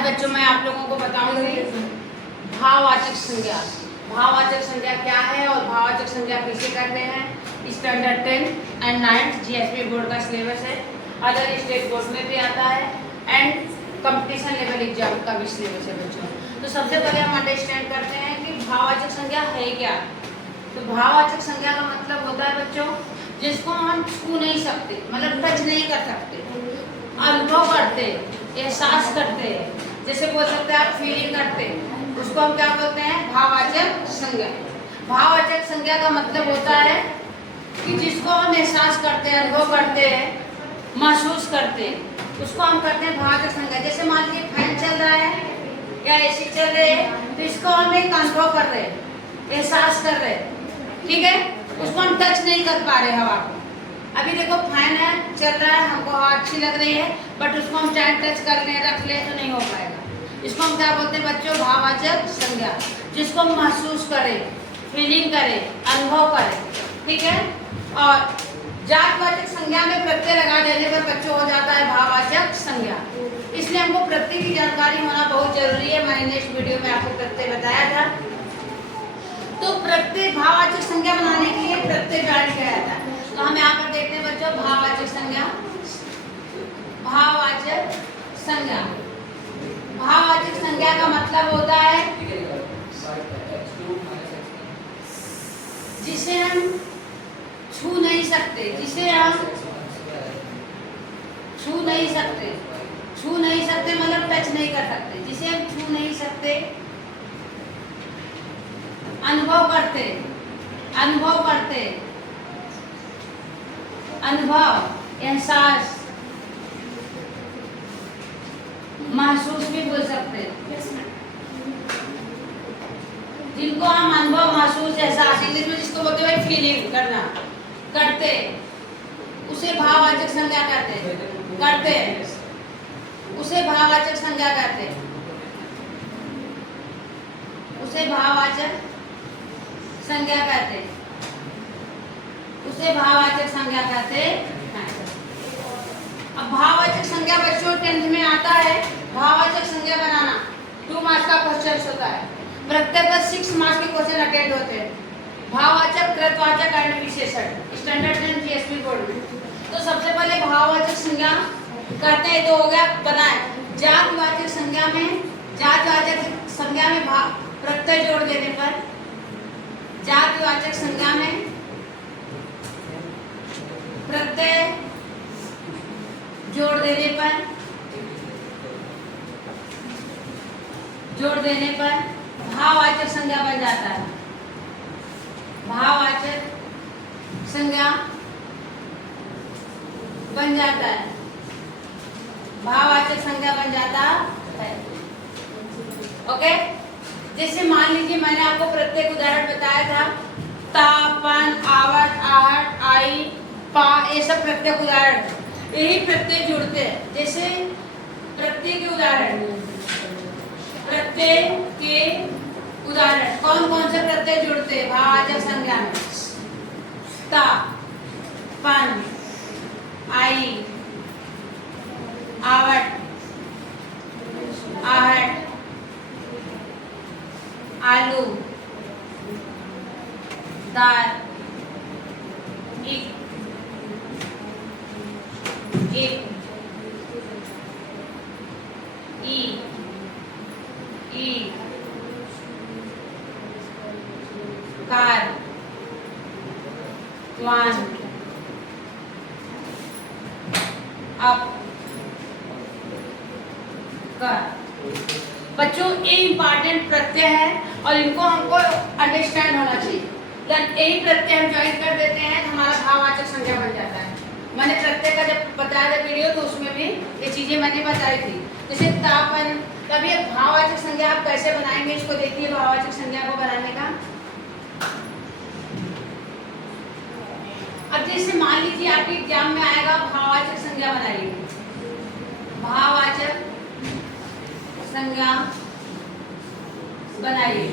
आज बच्चों मैं आप लोगों को बताऊंगी भाववाचक संज्ञा। भाववाचक संज्ञा क्या है और भाववाचक संज्ञा कैसे करते हैं। स्टैंडर्ड 10 एंड 9 जीएसपी बोर्ड का सिलेबस है, अदर स्टेट बोर्ड में भी आता है एंड कंपटीशन लेवल एग्जाम का भी सिलेबस है बच्चों। तो सबसे पहले हम अंडरस्टैंड करते हैं कि भाववाचक संज्ञा है क्या। तो भाववाचक संज्ञा का मतलब होता है बच्चों जिसको हम छू नहीं सकते, मतलब टच नहीं कर सकते, अनुभव करते, एहसास करते, जैसे बोल सकते हैं आप फीलिंग करते, उसको हम क्या बोलते हैं भाववाचक संज्ञा। भाववाचक संज्ञा का मतलब होता है कि जिसको हम एहसास करते हैं, अनुभव करते हैं, महसूस करते हैं, उसको हम करते हैं भाववाचक संज्ञा। जैसे मान लीजिए फैन चल रहा है या एसी चल रहे है तो इसको हम एक अनुभव कर रहे हैं, एहसास कर रहे हैं, ठीक है। उसको हम टच नहीं कर पा रहे हवा को। अभी देखो फैन है चल रहा है, हमको हवा अच्छी लग रही है, बट उसको हम चाहे टच कर ले रख ले तो नहीं हो पाएगा। इसको हम क्या बोलते हैं बच्चों भाववाचक संज्ञा। जिसको हम महसूस करें, फीलिंग करें, अनुभव करें, ठीक है। और जातवाचक संज्ञा में प्रत्यय लगा देने पर बच्चों हो जाता है भाववाचक संज्ञा। इसलिए हमको प्रत्यय की जानकारी होना बहुत जरूरी है। मैंने नेक्स्ट वीडियो में आपको प्रत्यय बताया था। तो प्रत्यय भाववाचक संज्ञा बनाने के लिए प्रत्यय ज्वाइन किया जाता है। तो हम यहाँ पर देखते हैं बच्चों भाववाचक संज्ञा। भाववाचक संज्ञा, भाववाचक संज्ञा का मतलब होता है जिसे हम छू नहीं सकते, जिसे हम छू नहीं सकते, छू नहीं सकते मतलब टच नहीं कर सकते, जिसे हम छू नहीं सकते, अनुभव करते, अनुभव करते, अनुभव, एहसास, महसूस भी बोल सकते हैं। जिनको हम अनुभव, महसूस, एहसास, इंग्लिश में जिसको बोलते हैं फीलिंग करना, करते, उसे भाववाचक संज्ञा कहते हैं। करते, उसे भाववाचक संज्ञा कहते हैं। उसे भाववाचक संज्ञा कहते हैं। उसे भाववाचक संज्ञा कहते हैं। अब भाववाचक संज्ञा बच्चों 10th में आता है। भाववाचक संज्ञा बनाना 2 मार्क्स का क्वेश्चन होता है। प्रत्यय पर 6 मार्क्स के क्वेश्चन अटेंड होते हैं। भाववाचक, कृतवाचक एंड विशेषण स्टैंडर्ड 10 जीएसपी बोर्ड में। तो सबसे पहले भाववाचक संज्ञा करते हैं, तो हो गया बनाए। जातवाचक संज्ञा में, जातवाचक संज्ञा में प्रत्यय जोड़ देने पर, जातवाचक संज्ञा में प्रत्यय जोड़ देने पर, जोड़ देने पर भाववाचक संज्ञा बन जाता है। भाववाचक संज्ञा बन जाता है। भाववाचक संज्ञा बन जाता है। ओके, जैसे मान लीजिए मैंने आपको प्रत्येक उदाहरण बताया था, ता, पन, आवट, आहट, आई, पा, ये सब प्रत्येक उदाहरण, यही प्रत्यय जुड़ते हैं। जैसे प्रत्यय के उदाहरण, प्रत्यय के उदाहरण कौन कौन से प्रत्यय जुड़ते हैं भाववाचक संज्ञा में। ता, पन, आई, आवट, आहट, आलू, दाल, एक, ई, कार, वन, अप, कर। बच्चों ये इंपॉर्टेंट प्रत्यय है और इनको हमको अंडरस्टैंड होना चाहिए। यही प्रत्यय हम ज्वाइन कर देते हैं तो हमारा भाववाचक संज्ञा बन जाता है। मैंने प्रत्यय का जब बताया था वीडियो तो उसमें भी ये चीजें मैंने बताई थी। जैसे तापन, तभी भाववाचक संज्ञा आप कैसे बनाएंगे इसको देखिए। भाववाचक संज्ञा को बनाने का, अब जैसे मान लीजिए आपके एग्जाम में आएगा भाववाचक संज्ञा बनाइए। भाववाचक संज्ञा बनाइए।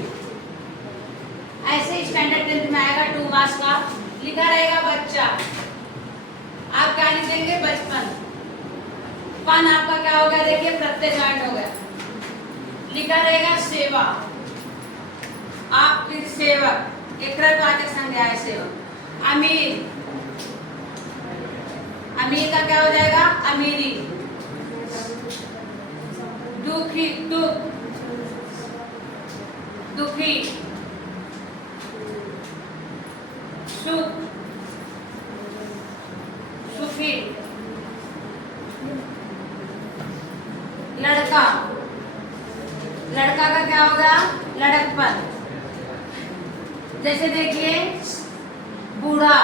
ऐसे स्टैंडर्ड 10th में आएगा 2 मार्क्स का, लिखा रहेगा बच्चा, आप क्या लिखेंगे बचपन। पन आपका क्या हो गया देखिए प्रत्यय ज्वाइंट हो गया। सेवा, आप फिर सेवक, एक कृतवाचक संज्ञा है सेवक। अमीर, अमीर का क्या हो जाएगा? अमीरी। दुखी, दुख, दुखी। सुख, सुखी। लड़का, लड़का का क्या होगा? लड़कपन। जैसे देखिए बूढ़ा,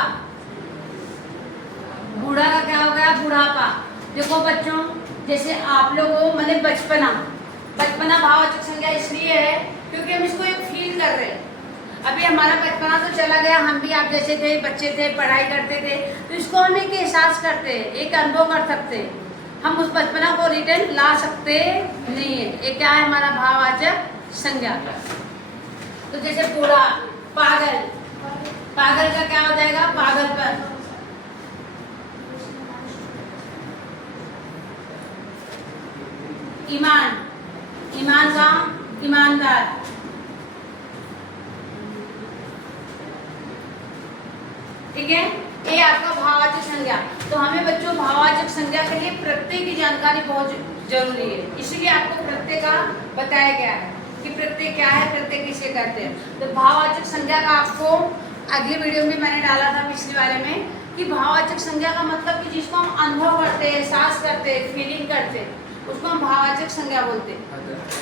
बूढ़ा का क्या होगा? बुढ़ापा। देखो बच्चों, जैसे आप लोगों मैंने बचपना, बचपना भाववाचक संज्ञा इसलिए है क्योंकि हम इसको एक फील कर रहे हैं। अभी हमारा बचपना तो चला गया, हम भी आप जैसे थे, बच्चे थे, पढ़ाई करते थे, तो इसको हम एक एहसास करते हैं, एक अनुभव कर सकते हैं। हम उस बचपना को रिटर्न ला सकते नहीं है। ये क्या है? हमारा भाववाचक संज्ञा। तो जैसे बूढ़ा, पागल, पागल का क्या हो जाएगा? पागलपन। ईमान, ईमान का ईमानदार। ठीक है, ये आपका भाववाचक संज्ञा। तो हमें बच्चों भाववाचक संज्ञा के लिए प्रत्यय की जानकारी बहुत जरूरी है, इसीलिए आपको प्रत्यय का बताया गया है कि प्रत्यय क्या है, प्रत्यय किसे कहते हैं। तो भाववाचक संज्ञा का आपको अगली वीडियो में मैंने डाला था पिछले वाले में कि भाववाचक संज्ञा का मतलब कि जिसको हम अनुभव करते हैं, एहसास करते हैं, फीलिंग करते हैं, उसको हम भाववाचक संज्ञा बोलते हैं।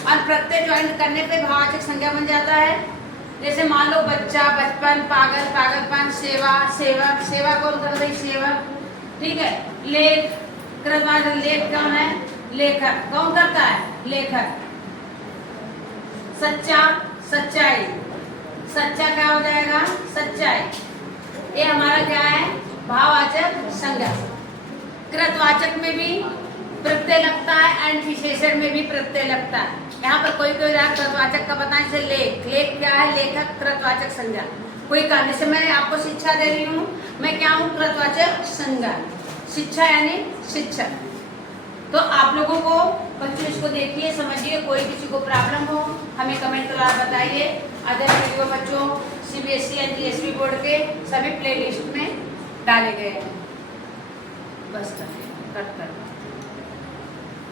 और प्रत्यय ज्वाइन करने पे भाववाचक संज्ञा बन जाता है। जैसे मान लो बच्चा, बचपन, पागल, पागलपन, सेवा, सेवक, सेवा कौन कर रही? सेवक। ठीक है, लेख, कृतवाचक, लेख कौन है? लेखक। कौन करता है? लेखक। सच्चा, सच्चाई, सच्चा क्या हो जाएगा? सच्चाई। ये हमारा क्या है? भाववाचक संज्ञा। कृतवाचक में भी प्रत्यय लगता है एंड विशेषण में भी प्रत्यय लगता है। यहाँ पर कोई कोई राग कृतवाचक का बताएं, जैसे लेख, लेख क्या है? लेखक, कृतवाचक संज्ञा। कोई काम, जैसे मैं आपको शिक्षा दे रही हूँ, मैं क्या हूँ? कृतवाचक संज्ञा। शिक्षा यानी शिक्षक। तो आप लोगों को बच्चों इसको देखिए, समझिए, कोई किसी को प्रॉब्लम हो हमें कमेंट द्वारा बताइए। अदर वीडियो बच्चों सीबीएसई एंड जीएसवी बोर्ड के सभी प्लेलिस्ट में डाले गए हैं। बस कट कर